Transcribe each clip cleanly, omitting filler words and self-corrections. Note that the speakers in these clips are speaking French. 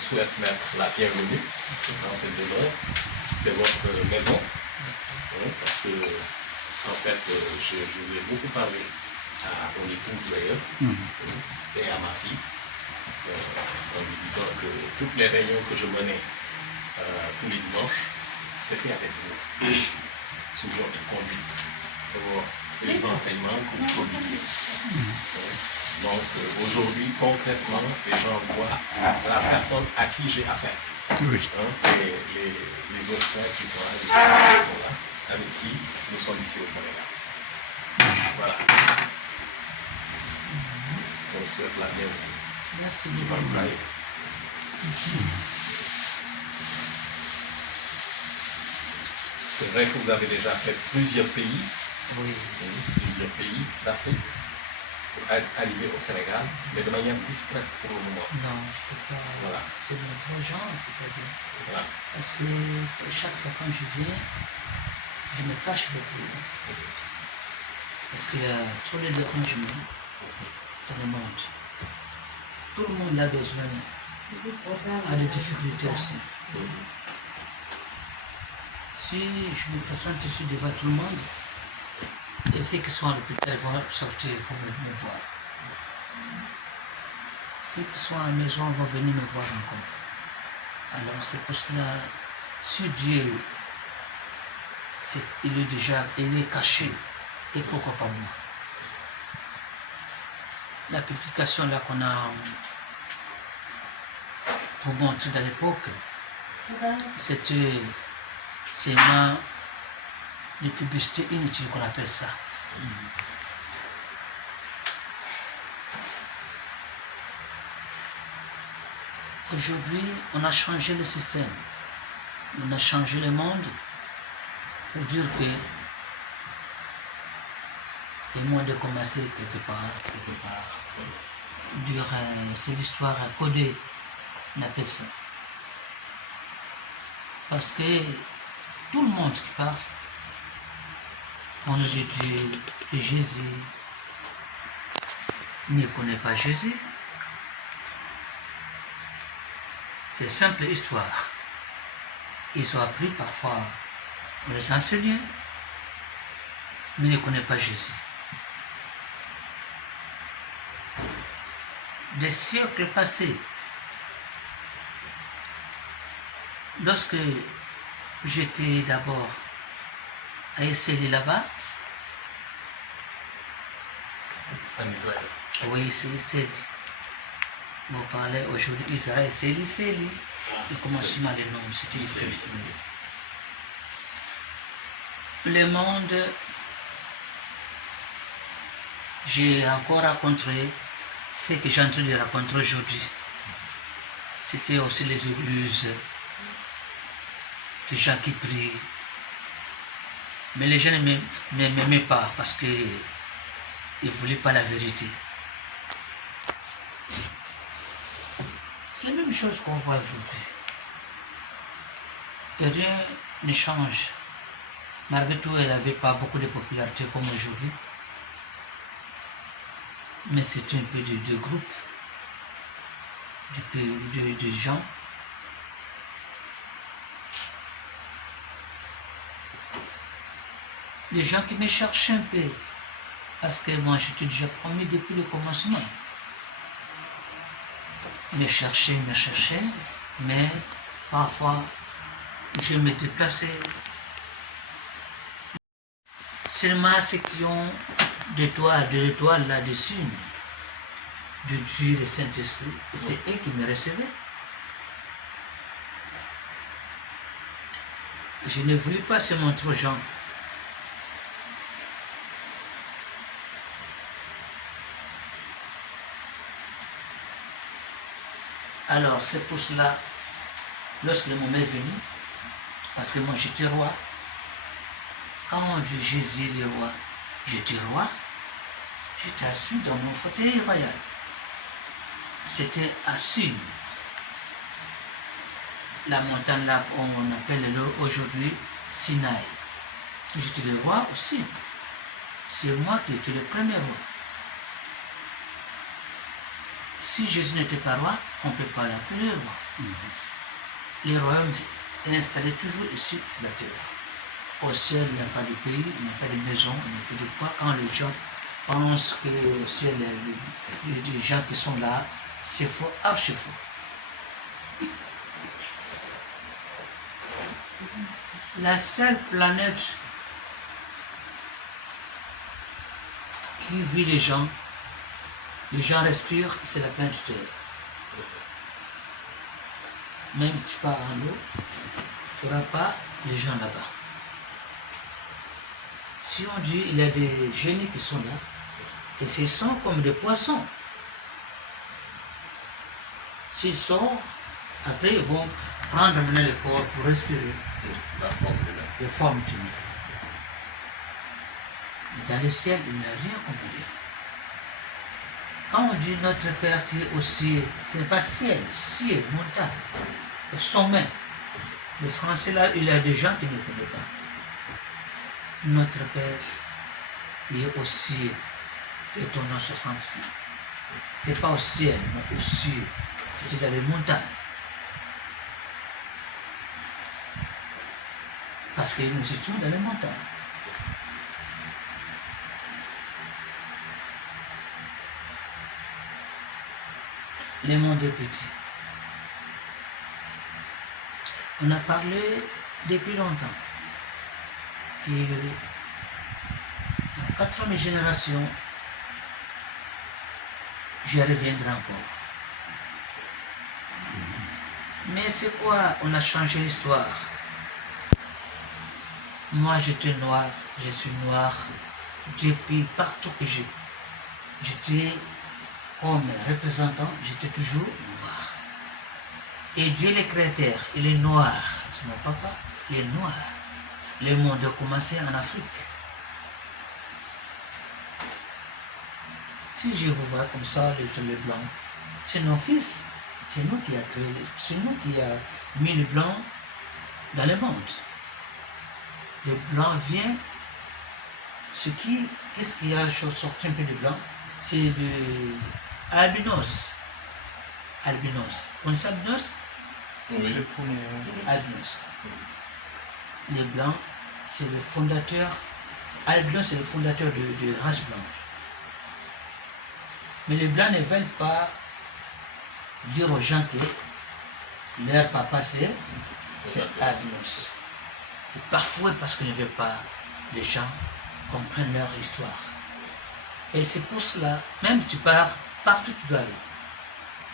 souhaite mettre la bienvenue dans cette demeure. C'est votre maison. Parce que, en fait, je vous ai beaucoup parlé à mon épouse d'ailleurs, et à ma fille, en lui disant que toutes les réunions que je menais tous les dimanches, c'était avec vous, sous votre conduite, pour les enseignements que vous prodiguez. Donc aujourd'hui, concrètement, les gens voient la personne à qui j'ai affaire. Oui. Et les autres frères qui sont là, avec qui nous sommes ici au Sénégal. Voilà. On souhaite la bienvenue. Merci beaucoup. C'est vrai que vous avez déjà fait plusieurs pays, plusieurs pays d'Afrique, pour arriver au Sénégal, mais de manière discrète pour le moment. Non, je ne peux pas. Voilà. C'est notre genre, c'est-à-dire. Voilà. Parce que chaque fois quand je viens, je me cache beaucoup. Parce qu'il y a trop de dérangements dans le monde. Tout le monde a besoin, a des difficultés aussi. Si je me présente ici devant tout le monde, et ceux qui sont à l'hôpital vont sortir pour me voir. Ceux qui sont à la maison vont venir me voir encore. Alors c'est pour cela, si Dieu, il est caché, et pourquoi pas moi? La publication là qu'on a pour montrer à l'époque, c'était seulement des publicités inutiles qu'on appelle ça. Aujourd'hui, on a changé le système, on a changé le monde pour dire que le monde a commencé quelque part. C'est l'histoire codée, on appelle ça. Parce que tout le monde qui parle, on nous dit Dieu, Jésus, ne connaît pas Jésus. C'est simple histoire. Ils ont appris parfois, on les enseigne, mais ne connaît pas Jésus. Des siècles passés, lorsque j'étais d'abord à Esseli là-bas, en Israël. Oui, c'est Esseli. On parlait aujourd'hui Israël, c'est Esseli. Le commencement des noms, c'était Esseli. Le monde, j'ai encore rencontré ce que j'ai entendu raconter aujourd'hui. C'était aussi les églises, des gens qui prient. Mais les gens ne m'aimaient pas parce qu'ils ne voulaient pas la vérité. C'est la même chose qu'on voit aujourd'hui. Et rien ne change. Malgré tout, elle n'avait pas beaucoup de popularité comme aujourd'hui. Mais c'est un peu de groupe, de gens. Les gens qui me cherchaient un peu, parce que moi j'étais déjà promis depuis le commencement. Me cherchaient, mais parfois je me déplaçais. Seulement ceux qui ont de l'étoile là-dessus, de Dieu, le Saint-Esprit, c'est eux qui me recevaient. Je ne voulais pas se montrer aux gens. Alors, c'est pour cela, lorsque le moment est venu, parce que moi j'étais roi, quand on dit Jésus le roi, j'étais roi, j'étais assis dans mon fauteuil royal. C'était assis. La montagne là, on appelle aujourd'hui Sinaï. J'étais le roi aussi. C'est moi qui étais le premier roi. si Jésus n'était pas roi, on ne peut pas l'appeler roi. Les royaumes est installé toujours ici sur la terre. Au ciel, il n'y a pas de pays, il n'y a pas de maison, il n'y a pas de quoi. Quand les gens pensent que au ciel, il y a des gens qui sont là, c'est faux, archi faux. La seule planète qui vit les gens respirent, c'est la planète Terre. Même si tu pars en eau, tu n'auras pas les gens là-bas. Si on dit il y a des génies qui sont là, et ce sont comme des poissons. S'ils sont, après ils vont prendre maintenant le corps pour respirer. La forme humaine. Les formes humaines. Dans le ciel, il n'y a rien comme rien. Quand on dit notre Père qui est au ciel, ce n'est pas ciel, montagne, le sommet. Le français là, il y a des gens qui ne connaissent pas. Notre Père qui est au ciel, qui est ton nom 60 filles. Ce n'est pas au ciel, mais au ciel. C'est dans les montagnes. Parce que nous étions dans les montagnes. Le monde est petit. On a parlé depuis longtemps que la 4e génération, j'y reviendrai encore. Mais c'est quoi? On a changé l'histoire. Moi j'étais noir, je suis noir depuis partout que j'étais comme représentant, j'étais toujours noir. Et Dieu le créateur, il est noir. C'est mon papa, il est noir. Le monde a commencé en Afrique. Si je vous vois comme ça, les blancs, c'est nos fils. C'est nous qui a créé, c'est nous qui a mis le blanc dans le monde. Le blanc vient, qu'est-ce qui a sorti un peu de blanc? C'est de albinos. Albinos. Vous connaissez albinos? Oui, le premier. Albinos. Les blancs, c'est le fondateur. Albinos, c'est le fondateur de la race blanche. Mais les blancs ne veulent pas dire aux gens que leur papa c'est albinos. Et parfois parce qu'ils ne veulent pas les gens comprennent leur histoire. Et c'est pour cela, même tu pars, partout tu dois aller.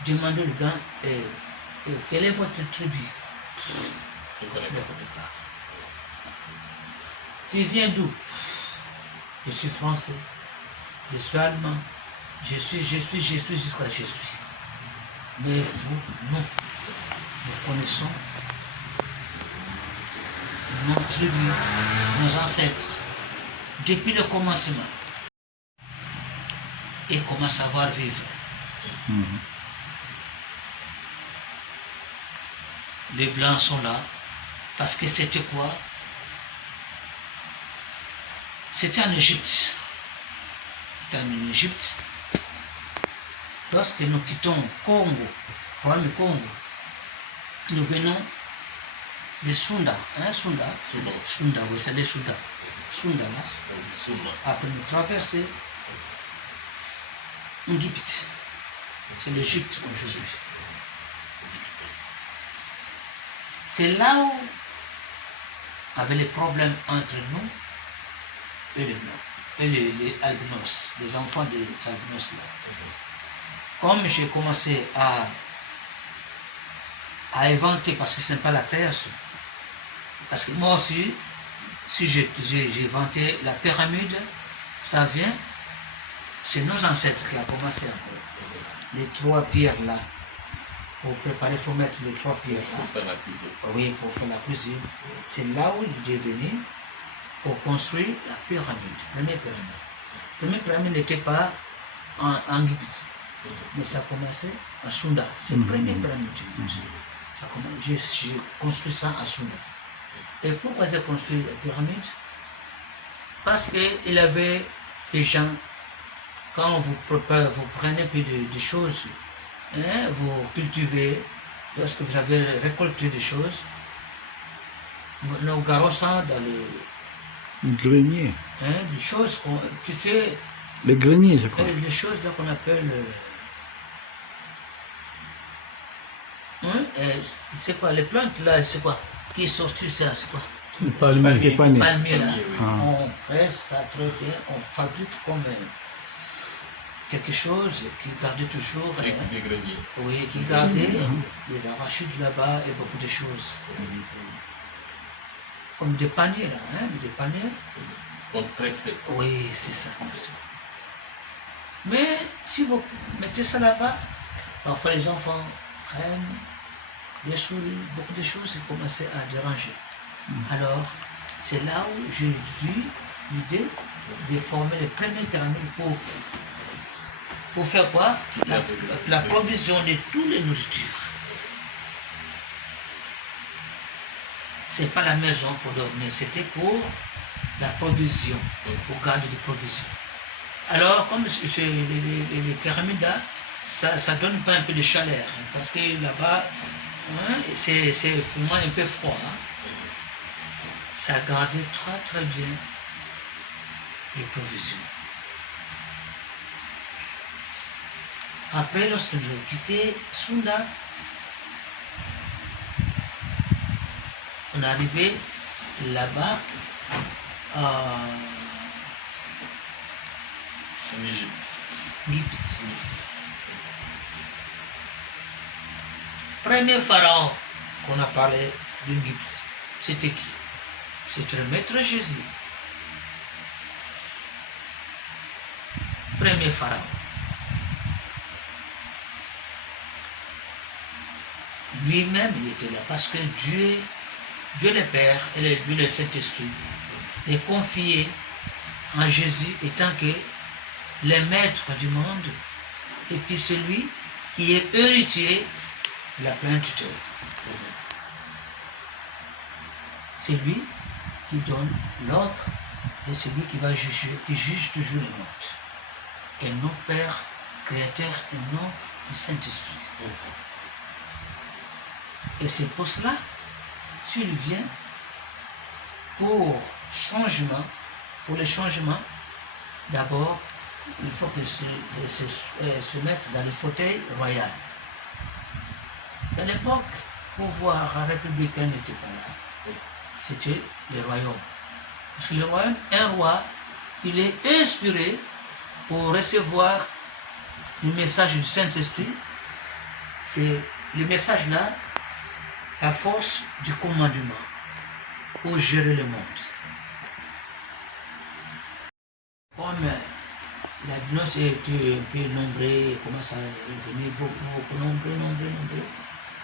Demander aux gens, quelle est votre tribu? Je ne connais pas. Tu viens d'où? Je suis français, je suis allemand, je suis jusqu'à je suis. Mais vous, nous connaissons nos tribus, nos ancêtres, depuis le commencement. Et comment savoir vivre. Les Blancs sont là, parce que c'était quoi? C'était en Égypte. C'était en Égypte. Lorsque nous quittons Congo, le Congo, nous venons de Sunda, Sunda, oui, c'est des Sunda. Sunda, là. Après nous traverser l'Égypte. C'est l'Égypte aujourd'hui. C'est là où avait les problèmes entre nous et les Blancs, et les albinos, les enfants des albinos là. Comme j'ai commencé à inventer, parce que ce n'est pas la création, parce que moi aussi, si j'ai inventé la pyramide, ça vient, c'est nos ancêtres qui ont commencé encore. Les 3 pierres là, pour préparer, il faut mettre les 3 pierres là. Pour faire la cuisine. Oui, pour faire la cuisine. C'est là où il est venu pour construire la pyramide, première pyramide. La première pyramide n'était pas en Égypte, mais ça a commencé à Sunda. C'est la première pyramide. J'ai construit ça à Sunda. Et pourquoi j'ai construit la pyramide? Parce qu'il y avait des gens, quand vous prenez un peu de choses, hein, vous cultivez, lorsque vous avez récolté des choses, nous garons ça dans Le grenier. des choses, tu sais, Le grenier, je crois. les choses là qu'on appelle, c'est quoi, les plantes là, c'est quoi, qui est sorti ça, c'est quoi? Le palmier. Le palmier là, oui. Ah. on presse ça très bien, on fabrique comme quelque chose qui gardait toujours, Des greniers. oui, qui gardait les arachides là-bas et beaucoup de choses. Comme des paniers là, hein, des paniers. On pressait. Oui, c'est ça, merci. Mais si vous mettez ça là-bas, parfois les enfants prennent des souris, beaucoup de choses et commencent à déranger. Alors, c'est là où j'ai eu l'idée de former les premiers pyramides pour faire quoi? La provision de toutes les nourritures. C'est pas la maison pour dormir, c'était pour la provision, pour garder des provisions. Alors, comme les pyramides là, ça donne pas un peu de chaleur, hein, parce que là-bas, hein, c'est vraiment un peu froid. Hein. Ça gardait très très bien les provisions. Après, lorsque nous avons quitté Sunda, on est arrivé là-bas En Égypte. Égypte. Premier pharaon qu'on a parlé d'Égypte, c'était qui? C'était le maître Jésus. Premier pharaon. Lui-même, il était là parce que Dieu le Père et Dieu le Saint-Esprit est confié en Jésus étant que le maître du monde et puis celui qui est héritier de la plénitude. C'est lui qui donne l'ordre et celui qui va juger, qui juge toujours le monde. Et non Père Créateur et non le Saint-Esprit. Et c'est pour cela, s'il vient pour le changement, d'abord, il faut qu'il se mette dans le fauteuil royal. À l'époque, le pouvoir républicain n'était pas là. C'était le royaume. Parce que le royaume, un roi, il est inspiré pour recevoir le message du Saint-Esprit. C'est le message là, la force du commandement pour gérer le monde. Comme la gnose était un peu nombreux, il commence à revenir beaucoup nombreux.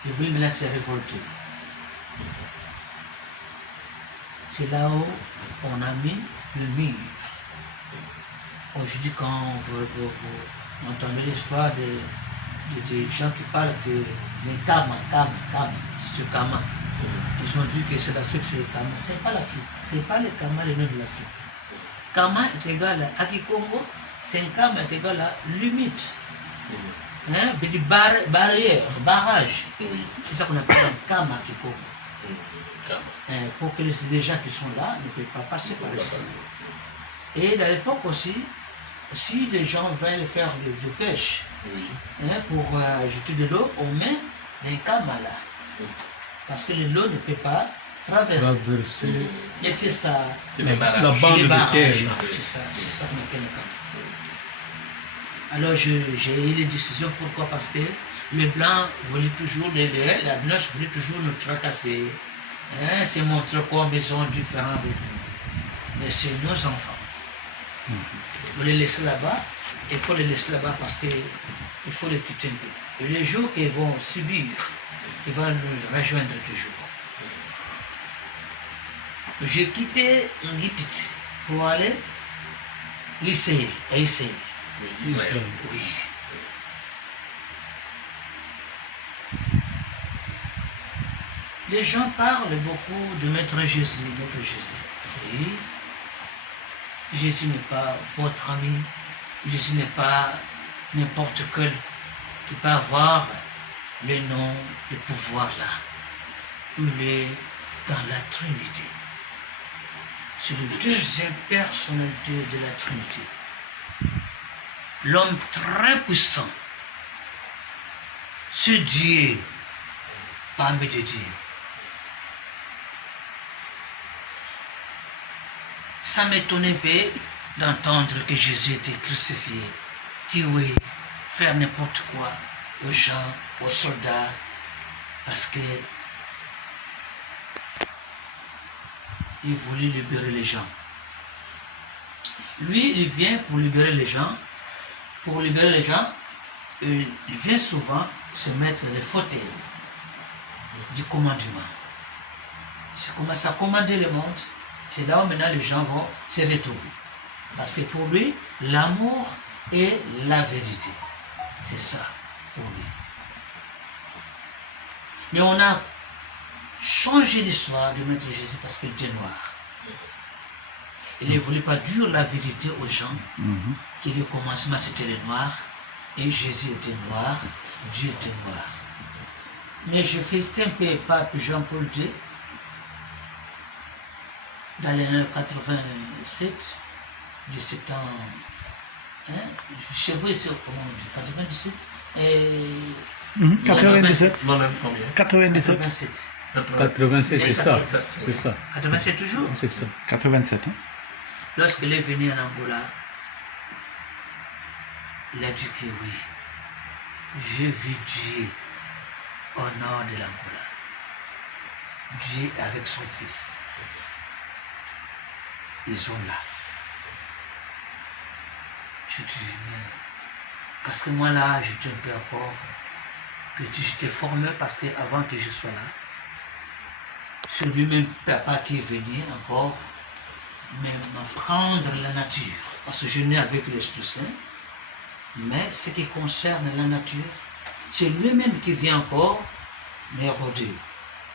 Il voulait maintenant se révolter. C'est là où on a mis le mur. Aujourd'hui, quand vous entendez l'histoire des gens qui parlent que les Kama, c'est Kama. Ils ont dit que c'est l'Afrique, c'est le Kama. C'est pas l'Afrique, c'est pas le Kama, le nom de l'Afrique. Kama est égal à Akikongo, c'est un Kama est égal à limite. Hein, barrière, barrage. C'est ça qu'on appelle un Kama Akikongo. Pour que les gens qui sont là ne peuvent pas passer par ici. Et à l'époque aussi, si les gens veulent faire de pêche, pour jeter de l'eau, on met un Kama là. Parce que l'eau ne peut pas traverser. Et c'est ça. C'est les barrages. La bande Les de barrages, terre. c'est ça qu'on appelle le Kama. Alors j'ai eu les décisions, pourquoi? Parce que les blancs voulaient toujours, la blanche voulait toujours nous tracasser. Hein, c'est montrer comme ils sont différents avec nous. Mais c'est nos enfants. Vous les laissez là-bas, il faut les laisser là-bas parce qu'il faut les quitter un peu. Et les jours qu'ils vont subir, ils vont nous rejoindre toujours. J'ai quitté Égypte pour aller à Israël. Israël. Oui. Les gens parlent beaucoup de Maître Jésus, Oui. Jésus n'est pas votre ami. Jésus n'est pas n'importe quel qui peut avoir le nom, le pouvoir là. Il est dans la Trinité. C'est le deuxième personnalité de la Trinité. L'homme très puissant. Ce Dieu parmi les dieux. Ça m'étonnait peu d'entendre que Jésus était crucifié, tué, faire n'importe quoi aux gens, aux soldats, parce que il voulait libérer les gens. Lui, il vient pour libérer les gens. Pour libérer les gens, il vient souvent se mettre les fauteuils du commandement. C'est comme ça commander le monde. C'est là où maintenant les gens vont se retrouver. Parce que pour lui, l'amour est la vérité. C'est ça pour lui. Mais on a changé l'histoire de Maître Jésus parce qu'il était noir. Il ne voulait pas dire la vérité aux gens, que le commencement c'était les noirs, et Jésus était noir, Dieu était noir. Mais je félicite un peu le pape Jean-Paul II, dans les années 87, 17 ans, hein, chez vous, c'est comment on dit, 97 et 97. Non, même combien 97. 87. 87, c'est ça. C'est ça. 87 toujours. C'est ça. 87. Hein? Lorsqu'il est venu en Angola, il a dit que oui, j'ai vu Dieu au nord de l'Angola. Dieu avec son fils. Ils sont là. Je dis, mais... Parce que moi là, j'étais un peu encore petit, j'étais formé parce qu'avant que je sois là, c'est lui-même, papa, qui est venu encore m'apprendre la nature. Parce que je nais avec l'Esprit Saint, mais ce qui concerne la nature, c'est lui-même qui vient encore m'éroder.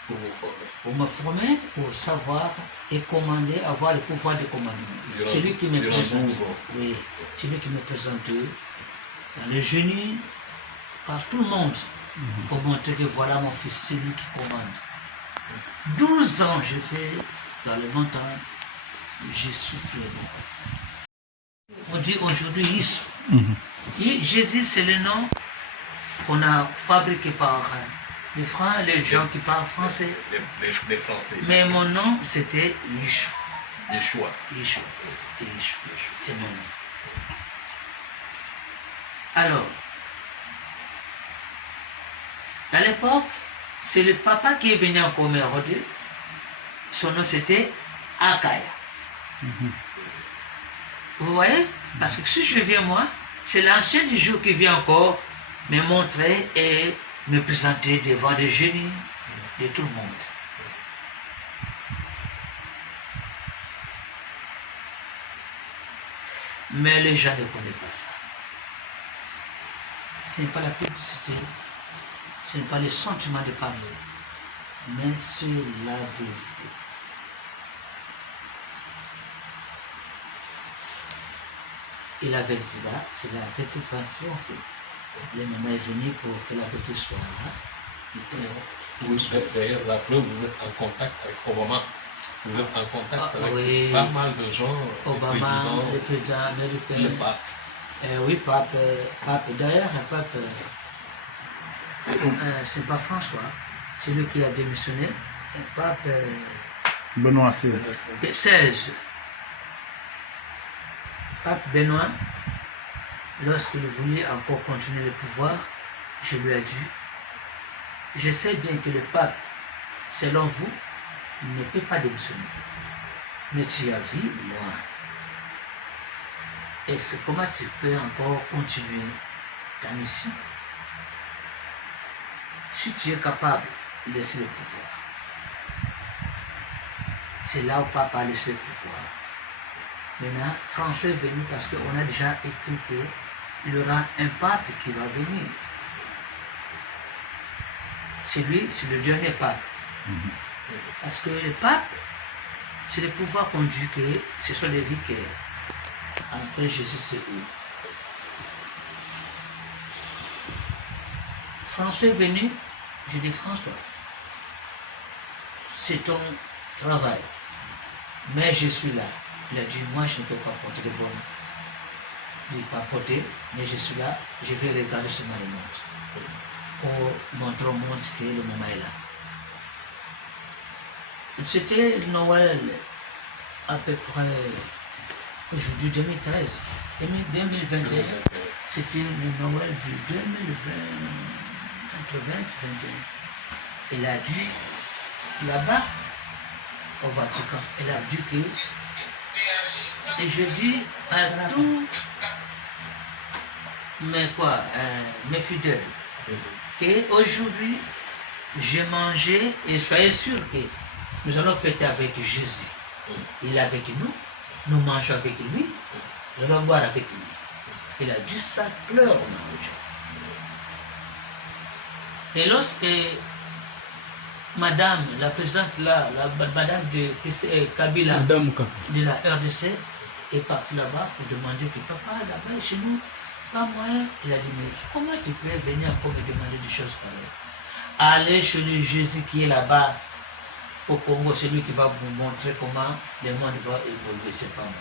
Pour vous former. Pour me former, pour savoir et commander, avoir le pouvoir de commandement. C'est lui qui me présente. Oui, c'est lui qui me présente dans le génie, par tout le monde, pour montrer que voilà mon fils, c'est lui qui commande. 12 ans j'ai fait dans les montagnes, j'ai soufflé beaucoup. On dit aujourd'hui Jésus. Jésus, c'est le nom qu'on a fabriqué par les gens qui parlent français. Les Français. Mais mon nom, c'était Yeshua. Yeshua. Yeshua. C'est Yeshua. C'est mon nom. Alors, à l'époque, c'est le papa qui est venu encore m'éroder. Son nom, c'était Akaya. Vous voyez? Parce que si je viens moi, c'est l'ancien du jour qui vient encore me montrer et me présenter devant les génies de tout le monde. Mais les gens ne connaissent pas ça. Ce n'est pas la publicité, ce n'est pas le sentiment de parler, mais c'est la vérité. Et la vérité là, c'est la vérité qui va triompher. Le moment est venu pour que la vérité soit là. D'ailleurs, la preuve, vous êtes en contact avec Obama. Vous êtes en contact avec oui. pas mal de gens, Obama, le président américain. le pape. Oui, pape d'ailleurs, un pape, c'est pas François, c'est lui qui a démissionné. Un pape Benoît XVI. 16. Pape Benoît, lorsqu'il voulait encore continuer le pouvoir, je lui ai dit, je sais bien que le pape, selon vous, il ne peut pas démissionner. Mais tu as vu, moi. Et c'est comment tu peux encore continuer ta mission? Si tu es capable de laisser le pouvoir, c'est là où papa a laissé le pouvoir. Maintenant, François est venu parce qu'on a déjà écrit qu'il y aura un pape qui va venir. C'est lui, c'est le dernier pape. Parce que le pape, c'est le pouvoir qu'on dit que ce sont les vicaires. Après Jésus, c'est eux. François est venu, j'ai dit François, c'est ton travail, mais je suis là. Il a dit, moi je ne peux pas porter de bonheur. Je ne peux pas porter, mais je suis là, je vais regarder seulement le monde. Pour montrer au monde que le moment est là. C'était Noël à peu près aujourd'hui 2013. 2021, c'était le Noël du 2020, entre 20 et 21. Elle a dit, là-bas, au Vatican, elle a dit que, et je dis à tous mes fidèles, qu'aujourd'hui, j'ai mangé, et soyez sûrs que nous allons fêter avec Jésus. Il est avec nous, nous mangeons avec lui, nous allons boire avec lui. Il a dit ça, pleure au mange. Et lorsque madame, la présidente là, madame de Kabila, de la RDC, est partie là-bas pour demander que papa, là-bas chez nous, pas moyen. Il a dit, mais comment tu peux venir encore me demander des choses pareilles? Allez chez le Jésus qui est là-bas au Congo, c'est lui qui va vous montrer comment le monde va évoluer, c'est pas moi.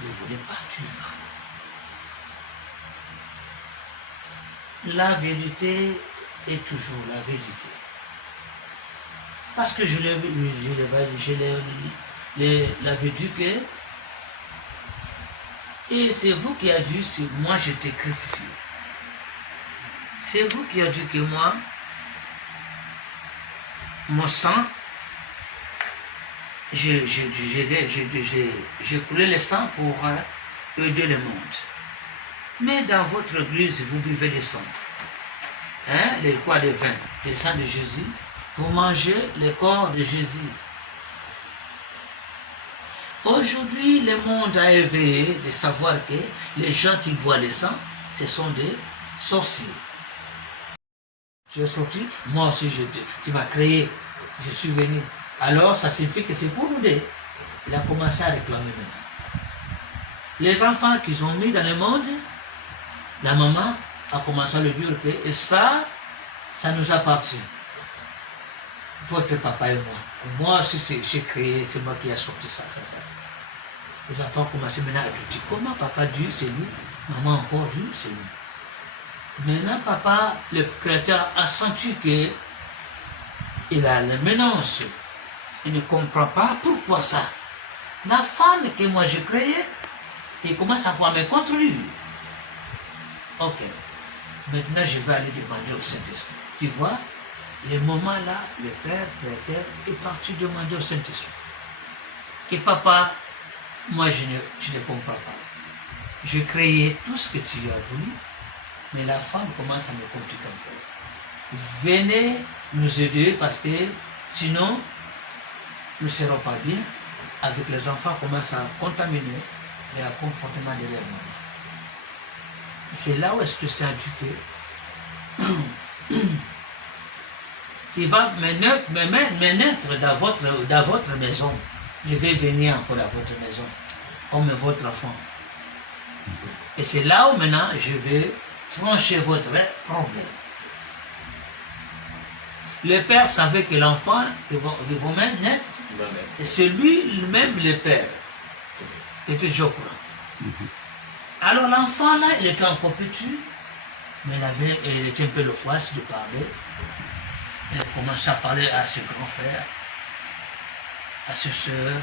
Vous ne voulez pas tuer. La vérité est toujours la vérité. Parce que je l'avais dit que, et c'est vous qui avez dit, moi je t'ai crucifié. C'est vous qui avez dit que moi, mon sang, j'ai coulé le sang pour aider le monde. Mais dans votre église, vous buvez le sang. Hein, le vin, le sang de Jésus. Vous mangez le corps de Jésus. Aujourd'hui, le monde a éveillé de savoir que les gens qui boivent le sang, ce sont des sorciers. Je suis sorti, moi aussi, tu m'as créé, je suis venu. Alors, ça signifie que c'est pour nous deux. Il a commencé à réclamer maintenant. Les enfants qu'ils ont mis dans le monde, la maman a commencé à le dire que, et ça nous appartient. Votre papa et moi. Moi aussi, j'ai créé, c'est moi qui ai sorti ça. Les enfants commencent maintenant à douter. Comment papa dit, c'est lui? Maman encore dit, c'est lui. Maintenant, papa, le créateur, a senti qu'il a la menace. Il ne comprend pas pourquoi ça. La femme que moi j'ai créée, il commence à voir me contre lui. Ok. Maintenant, je vais aller demander au Saint-Esprit. Tu vois, le moment là, le Père créateur est parti demander au Saint-Esprit. Que papa, moi je ne comprends pas. J'ai créé tout ce que tu as voulu. Mais la femme commence à me compliquer encore. Venez nous aider parce que sinon, nous ne serons pas bien. Avec les enfants commencent à contaminer le comportement de leur maman. C'est là où est-ce que c'est indiqué. Tu vas me naître dans votre maison. Je vais venir encore dans votre maison, comme votre enfant. Et c'est là où maintenant je vais trancher votre problème. Le père savait que l'enfant, il va même naître, et c'est lui-même le père qui était déjà au courant. Alors l'enfant là, il était encore petit, mais il était un peu loquace de parler. Il a commencé à parler à ses grands frères, à ses soeurs,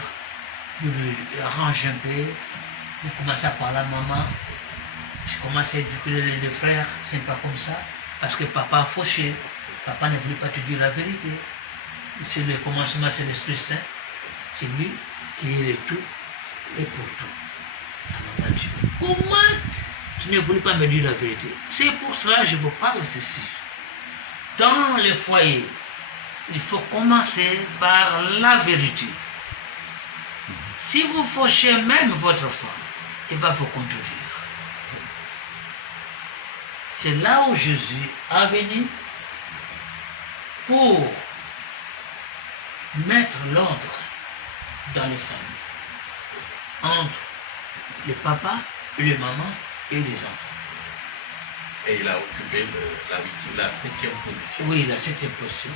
il lui arrange un peu, il commence à parler à maman. Je commence à éduquer les frères, c'est pas comme ça, parce que papa a fauché, papa ne voulait pas te dire la vérité. C'est le commencement, c'est l'Esprit Saint, c'est lui qui est le tout et pour tout. La maman dit, comment tu ne voulais pas me dire la vérité? C'est pour cela que je vous parle ceci. Dans le foyer, il faut commencer par la vérité. Si vous fauchez même votre femme, il va vous contredire. C'est là où Jésus est venu pour mettre l'ordre dans les familles, entre le papa, les mamans et les enfants. Et il a occupé la 5e position. Oui, la 7e position.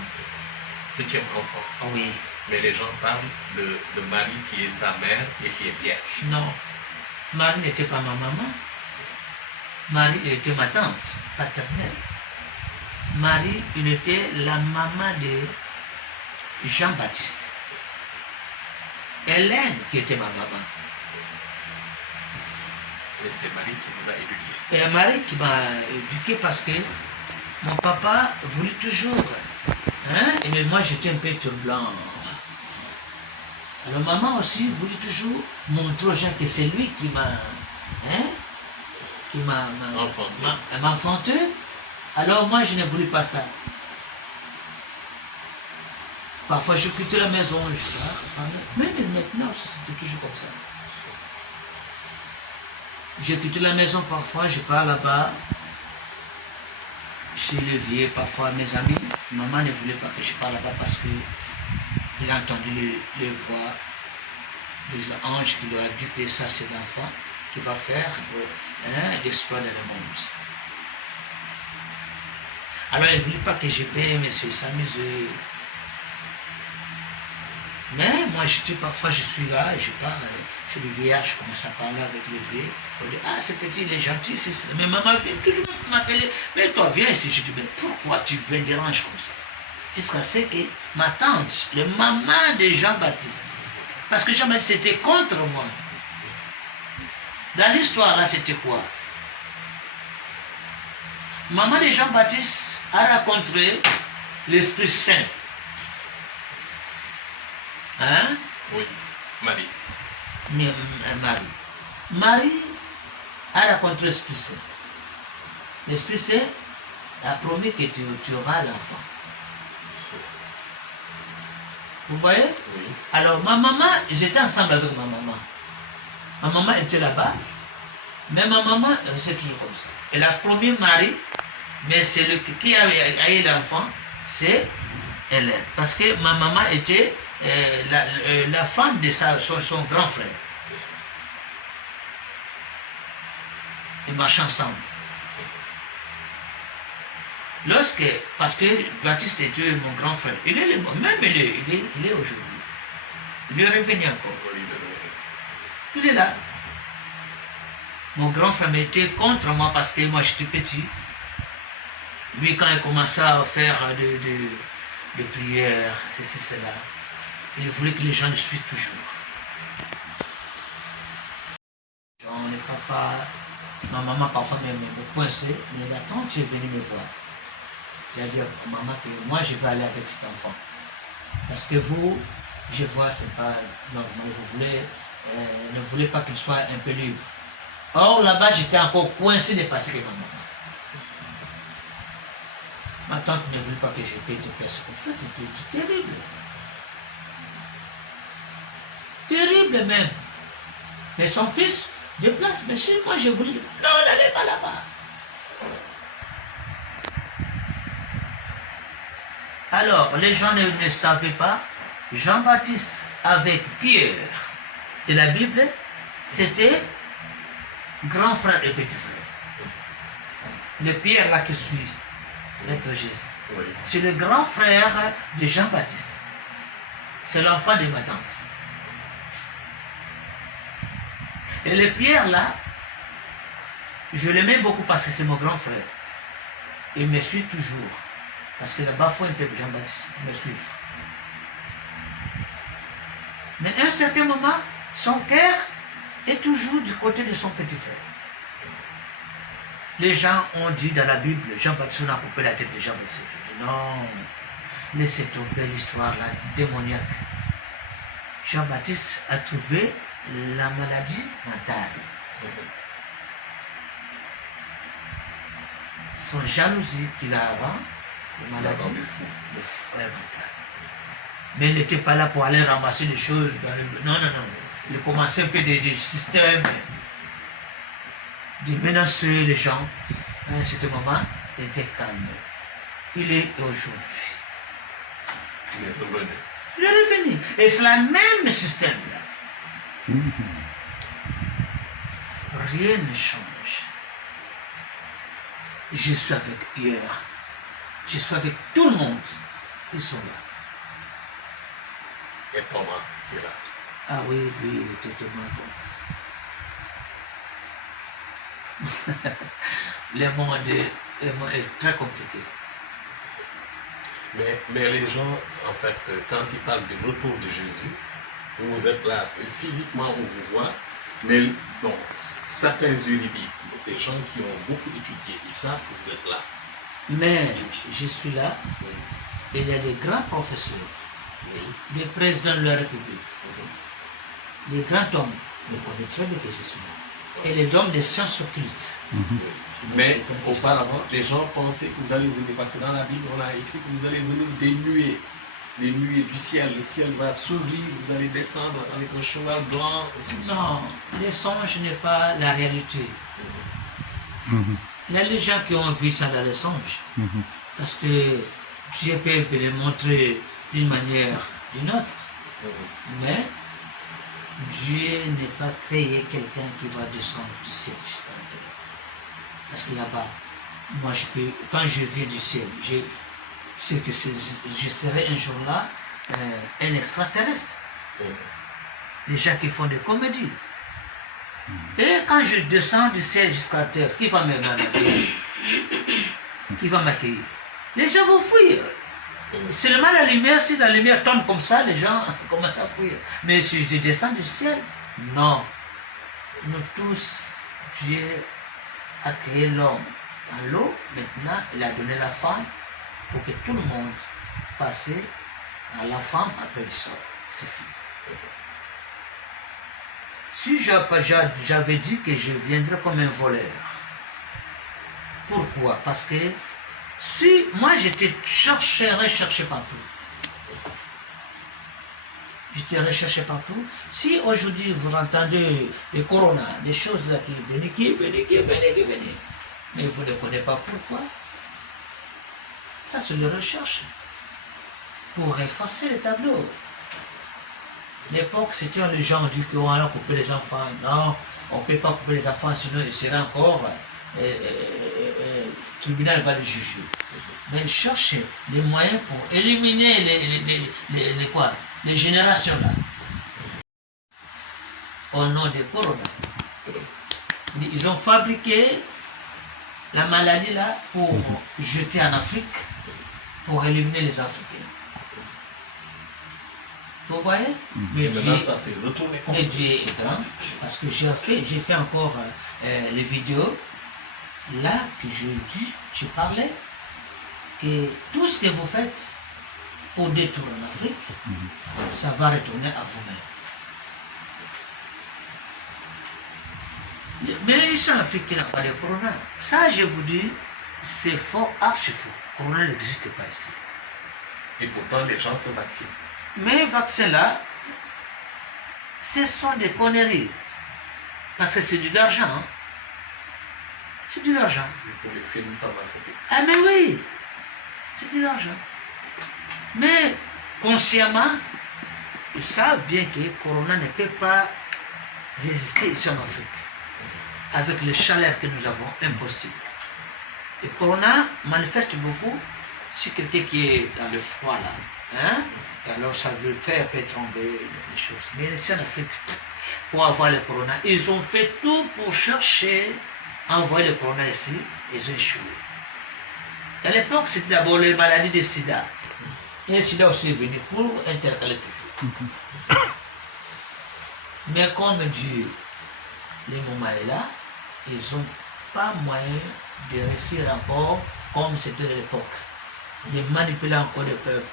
7e enfant. Oh, oui. Mais les gens parlent de Marie qui est sa mère et qui est vierge. Non. Marie n'était pas ma maman. Marie, elle était ma tante paternelle. Marie, elle était la maman de Jean-Baptiste. Hélène qui était ma maman. Mais c'est Marie qui vous a éduqué. Et Marie qui m'a éduqué parce que mon papa voulait toujours. Hein? Et moi j'étais un peu blanc. Alors maman aussi voulait toujours montrer aux gens que c'est lui qui m'a. Hein? Qui m'a enfanté. Alors moi je ne voulais pas ça. Parfois je quittais la maison, même maintenant c'était toujours comme ça. Je quittais la maison parfois, je pars là-bas, chez les vieux, parfois mes amis. Maman ne voulait pas que je parte là-bas parce qu'il a entendu les voix des anges qui lui ont dit que ça c'est l'enfant qui va faire l'exploit dans le monde. Alors il ne voulait pas que je paie, monsieur, s'amuser. Mais moi, parfois, je suis là, je parle, je suis le vieillard, je commence à parler avec le vieux. On dit, ah, ce petit, il est gentil, c'est ça. Mais maman vient toujours m'appeler, mais toi, viens ici. Je dis, mais pourquoi tu me déranges comme ça? Jusqu'à ce que ma tante, la maman de Jean-Baptiste, parce que Jean-Baptiste était contre moi. Dans l'histoire, là, c'était quoi? Maman de Jean-Baptiste a rencontré l'Esprit Saint. Hein? Oui, Marie. Marie. Marie a rencontré l'Esprit Saint. L'Esprit Saint a promis que tu auras l'enfant. Vous voyez? Oui. Alors ma maman, j'étais ensemble avec ma maman. Ma maman était là-bas, mais ma maman restait toujours comme ça. Elle a promis Marie, mais c'est qui a eu l'enfant, c'est Hélène. Parce que ma maman était la femme de son grand frère. Ils marchaient ensemble. Parce que Baptiste était mon grand frère, il est aujourd'hui. Il est revenu encore. Il est là. Mon grand frère était contre moi parce que moi j'étais petit. Lui, quand il commençait à faire de prières, c'est cela. Il voulait que les gens le suivent toujours. Genre, les papas, ma maman parfois me coinçait, mais la tante est venue me voir. Elle a dit à maman que moi je vais aller avec cet enfant. Parce que vous, je vois, c'est pas normal, ne voulez pas qu'il soit un peu libre. Or là-bas, j'étais encore coincé de passer avec ma maman. Ma tante ne voulait pas que je paye de place comme ça, c'était terrible. Terrible même. Mais son fils, de place, monsieur, moi je voulais... Non, n'allez pas là-bas. Alors, les gens ne savaient pas, Jean-Baptiste avec Pierre de la Bible, c'était grand frère et petit frère. Le Pierre là qui suit l'être Jésus. Oui. C'est le grand frère de Jean-Baptiste. C'est l'enfant de ma tante. Et le Pierre là, je l'aimais beaucoup parce que c'est mon grand frère. Il me suit toujours. Parce que là-bas, il faut un peu Jean-Baptiste me suivre. Mais à un certain moment, son cœur est toujours du côté de son petit frère. Les gens ont dit dans la Bible, Jean-Baptiste, on a coupé la tête de Jean-Baptiste. Je dis non, laissez tomber l'histoire là, démoniaque. Jean-Baptiste a trouvé la maladie mentale. Son jalousie qu'il a avant, la maladie le frère mental. Mais il n'était pas là pour aller ramasser les choses. Non. Il commençait un peu des systèmes, de menacer les gens. À ce moment, il était calme. Il est aujourd'hui. Il est revenu. Il est revenu. Et c'est le même système-là. Rien ne change. Je suis avec Pierre. Je suis avec tout le monde. Ils sont là. Et Thomas qui est là. Ah oui, lui, il était tellement bon. Le monde est très compliqué. Mais les gens, en fait, quand ils parlent du retour de Jésus, vous êtes là, physiquement on vous voit, mais bon, certains érudits, des gens qui ont beaucoup étudié, ils savent que vous êtes là. Mais je suis là, Oui, et il y a des grands professeurs, oui, des présidents de la République, mhm, les grands hommes, me connaissent très bien que je suis là. Et les hommes des sciences occultes. oui. ils Mais me connaissent. auparavant, les gens pensaient que vous allez venir, parce que dans la Bible, on a écrit que vous allez venir des nuées, les nuées du ciel. Le ciel va s'ouvrir, vous allez descendre avec un cheval blanc. Non, les songes n'est pas la réalité. Il y a les gens qui ont vu ça dans les songes. Parce que Dieu peut les montrer d'une manière ou d'une autre. Mais Dieu n'est pas créé quelqu'un qui va descendre du ciel jusqu'à la terre. Parce que là-bas, moi, quand je viens du ciel, je sais que je serai un jour là un extraterrestre. Les gens qui font des comédies. Et quand je descends du ciel jusqu'à la terre, qui va m'accueillir? Qui va m'accueillir? Les gens vont fuir. Seulement la lumière, si la lumière tombe comme ça, les gens commencent à fuir. Mais si je descends du ciel, non. Nous tous, Dieu a créé l'homme dans l'eau. Maintenant, il a donné la femme pour que tout le monde passe à la femme après le sol. C'est fini. Si j'avais dit que je viendrais comme un voleur, pourquoi? Parce que si moi j'étais recherché partout, j'étais recherché partout. Si aujourd'hui vous entendez le corona, des choses là qui viennent, mais vous ne connaissez pas pourquoi, ça c'est une recherche pour effacer le tableau. L'époque, c'était les gens dit qu'on allait couper les enfants. Non, on ne peut pas couper les enfants, sinon il sera encore. Le tribunal va le juger. Mais chercher les moyens pour éliminer les générations là. Au nom des corona. Ils ont fabriqué la maladie là pour jeter en Afrique, pour éliminer les Africains. Vous voyez? Mais maintenant, ça s'est retourné. Et Dieu est grand, parce que j'ai fait encore les vidéos, là que je parlais, que tout ce que vous faites pour détruire l'Afrique, ça va retourner à vous-même. Mais ici en Afrique, il n'y a pas de corona. Ça, je vous dis, c'est faux, archi faux. Le corona n'existe pas ici. Et pourtant, les gens se vaccinent. Mais les vaccins là, ce sont des conneries. Parce que c'est de l'argent. Hein. C'est de l'argent. Pour les films pharmaceutiques. Ah mais oui, c'est de l'argent. Mais consciemment, ils savent bien que le corona ne peut pas résister ici en Afrique. Avec le chaleur que nous avons, impossible. Le corona manifeste beaucoup si quelqu'un qui est dans le froid là. Hein? Alors ça veut faire peut tomber les choses. Mais ici en Afrique, pour avoir le corona, ils ont fait tout pour chercher à envoyer le corona ici, ils ont échoué. À l'époque, c'était d'abord les maladies de sida. Et le sida aussi est venu pour intercaler tout. Mais comme Dieu, le moment est là, ils n'ont pas moyen de réussir encore comme c'était à l'époque. De manipuler encore le peuple.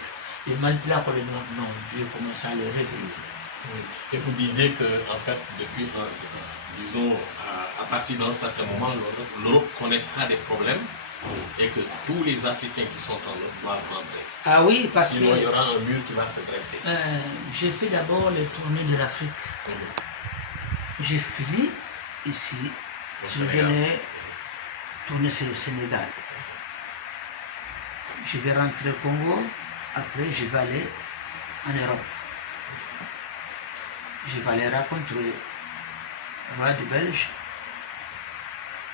Les manipulateurs pour le non, Dieu commence à les réveiller. Oui. Et vous disiez que, en fait, depuis, disons, à partir d'un certain moment, l'Europe connaîtra des problèmes et que tous les Africains qui sont en Europe doivent rentrer. Ah oui, parce Sinon, il y que aura un mur qui va se dresser. j'ai fait d'abord le tournée de l'Afrique. J'ai fini ici. Je venais tourner sur le Sénégal. Je vais rentrer au Congo. Après, je vais aller en Europe. Je vais aller rencontrer le roi de Belge,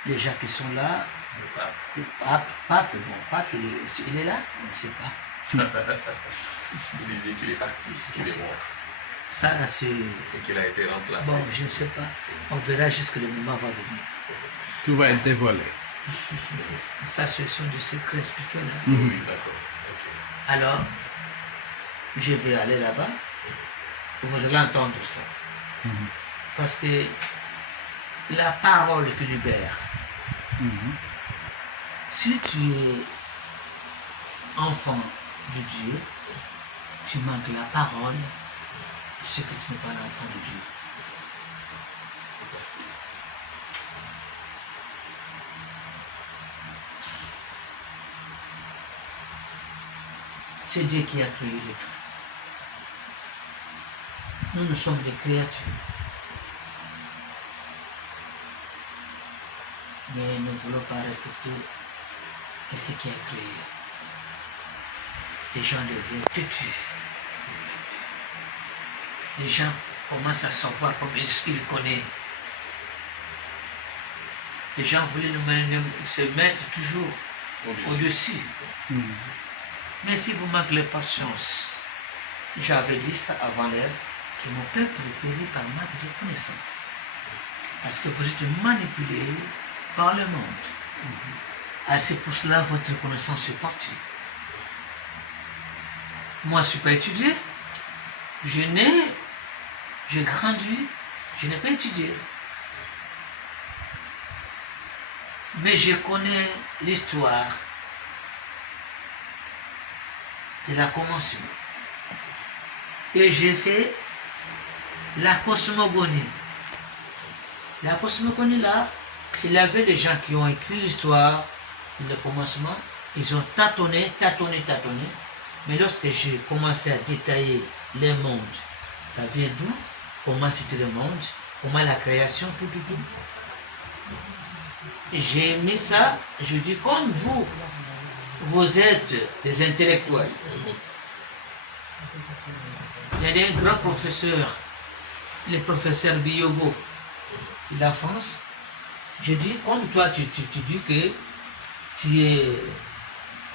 les gens qui sont là, Pape, bon, Pape, il est là? On ne sait pas. Vous disiez qu'il est parti, qu'il est mort. Ça, c'est... Et qu'il a été remplacé. Bon, je ne sais pas. On verra jusqu'à le moment va venir. Tout va être dévoilé. Ça, ce sont des secrets spirituels. Hein. Oui, d'accord. Ok. Alors, je vais aller là-bas. Vous allez entendre ça. Parce que la parole qui libère. Si tu es enfant de Dieu, tu manques la parole, c'est que tu n'es pas l'enfant de Dieu. C'est Dieu qui a créé le tout. Nous sommes des créatures. Mais nous ne voulons pas respecter quelqu'un qui a créé. Les gens deviennent têtus. Les gens commencent à savoir comme est-ce qu'ils connaissent. Les gens voulaient se mettre toujours au-dessus. Mais si vous manquez de patience, j'avais dit ça avant l'heure, que mon peuple périt par manque de connaissance. Parce que vous êtes manipulés par le monde. Et c'est pour cela que votre connaissance est partie. Moi, je ne suis pas étudié. J'ai grandi, je n'ai pas étudié. Mais je connais l'histoire de la commencement. Et j'ai fait la cosmogonie. La cosmogonie là, il y avait des gens qui ont écrit l'histoire, le commencement, ils ont tâtonné. Mais lorsque j'ai commencé à détailler les mondes, ça vient d'où? Comment c'était le monde? Comment la création? Tout. Et j'ai mis ça, je dis comme vous êtes des intellectuels. Il y a des grands professeurs, le professeur Biyogo de la France. Je dis, comme toi, tu dis que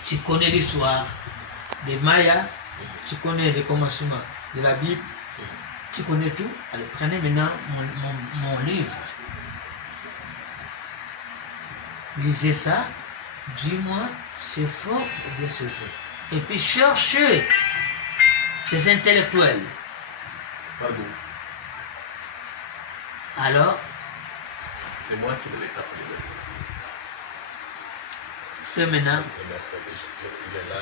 tu connais l'histoire des Mayas, tu connais le commencement de la Bible, tu connais tout. Allez, prenez maintenant mon livre. Lisez ça, dis-moi, c'est faux ou bien c'est faux. Et puis cherchez des intellectuels. Pardon. Alors, c'est moi qui devais t'appeler. fais maintenant, Il est là.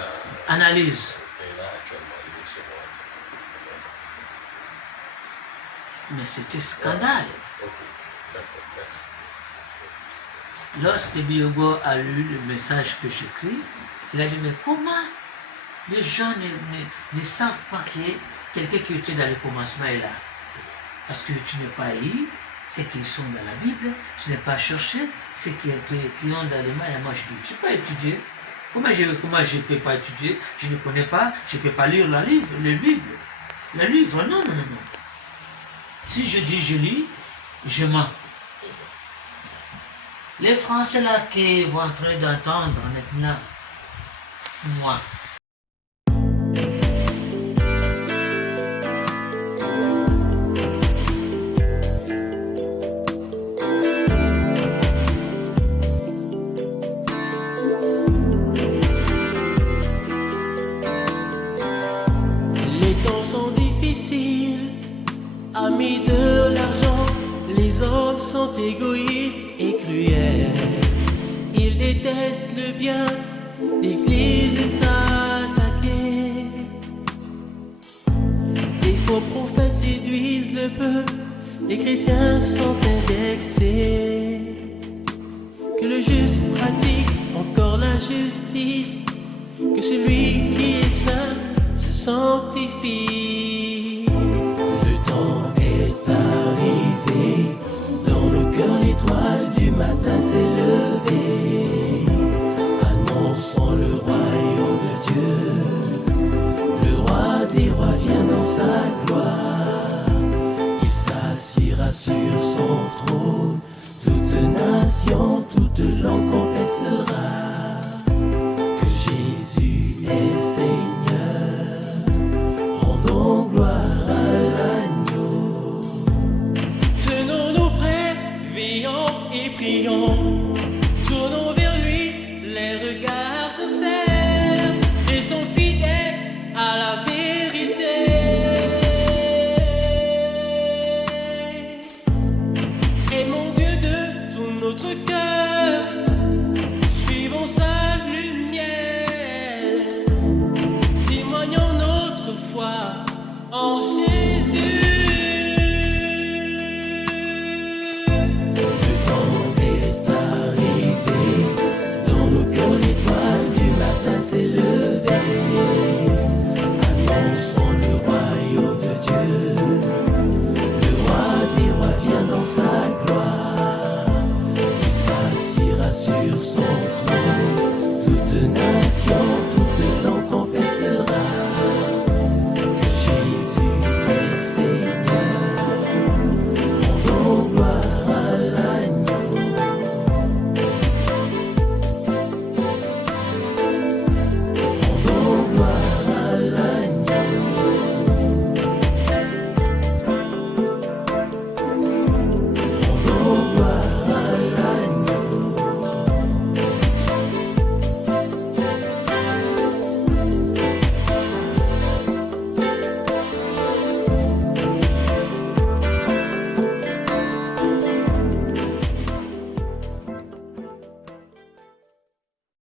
analyse. Il est là actuellement, il est chez moi. Mais c'était scandale. Ok, d'accord, merci. Lorsque Biyogo a lu le message que j'écris, il a dit, mais comment les gens ne savent pas que quelqu'un qui était dans le commencement est là? Parce que tu n'es pas eu ce qu'ils sont dans la Bible, tu n'es pas cherché ce qui ont dans les mains. Et moi, je dis, je n'ai pas étudié. Comment je ne peux pas étudier? Je ne connais pas, je ne peux pas lire le livre. Le livre, non. Si je dis je lis, je mens. Les Français là qui vont en train d'entendre maintenant, moi. Les temps sont difficiles, amis de l'argent, les hommes sont égoïstes et cruels. Ils détestent le bien, l'Église est attaquée. Les faux prophètes séduisent le peuple, les chrétiens sont indexés. Que le juste pratique encore la justice, que celui qui est saint se sanctifie. Le temps est arrivé, dans le cœur l'étoile du matin s'est levée. Annonçons le royaume de Dieu, le roi des rois vient dans sa gloire. Il s'assiera sur son trône, toute nations, toute langue confessera que Jésus est Seigneur. Rendons gloire à l'agneau. Tenons-nous prêts, veillons et prions.